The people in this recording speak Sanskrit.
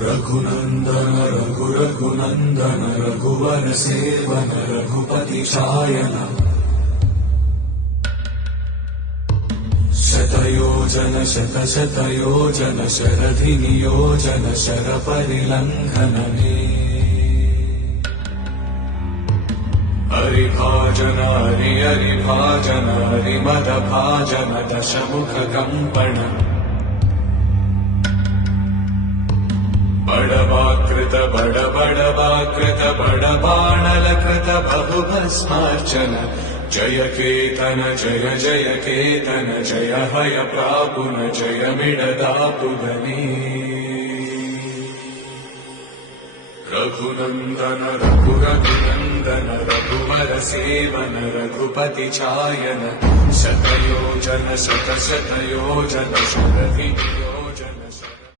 रघुनन्दन रघुनन्दन रघुवर सेवन रघुपति चायन शतयोजन शतशतयोजन शरधि नियोजन शरपरिलङ्घनने हरिभाजन हरिभाजन हरिमदभाजन दशमुखकम्पण बड़वाकृत बड़बाणलकृत बहुभस्मार्चन जय केतन जय जय केतन जय हय प्रापुन जय मिडदापुगने रघुनन्दन रघुनन्दन रघुवर सेवन रघुपति चायन शतयोजन शतशतयोजन शरधि